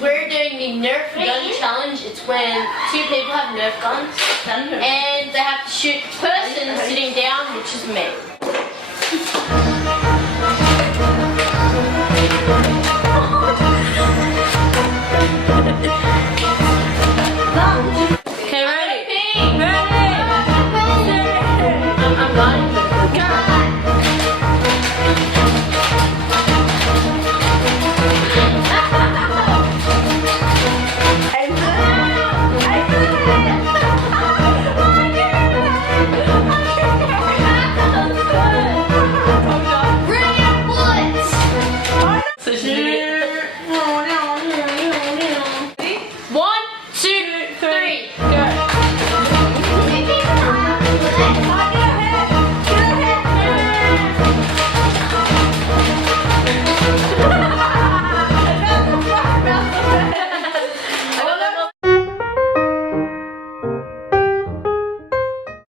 we're doing the Nerf Gun challenge. It's when 2 people have Nerf guns and they have to shoot the person sitting down, which is me.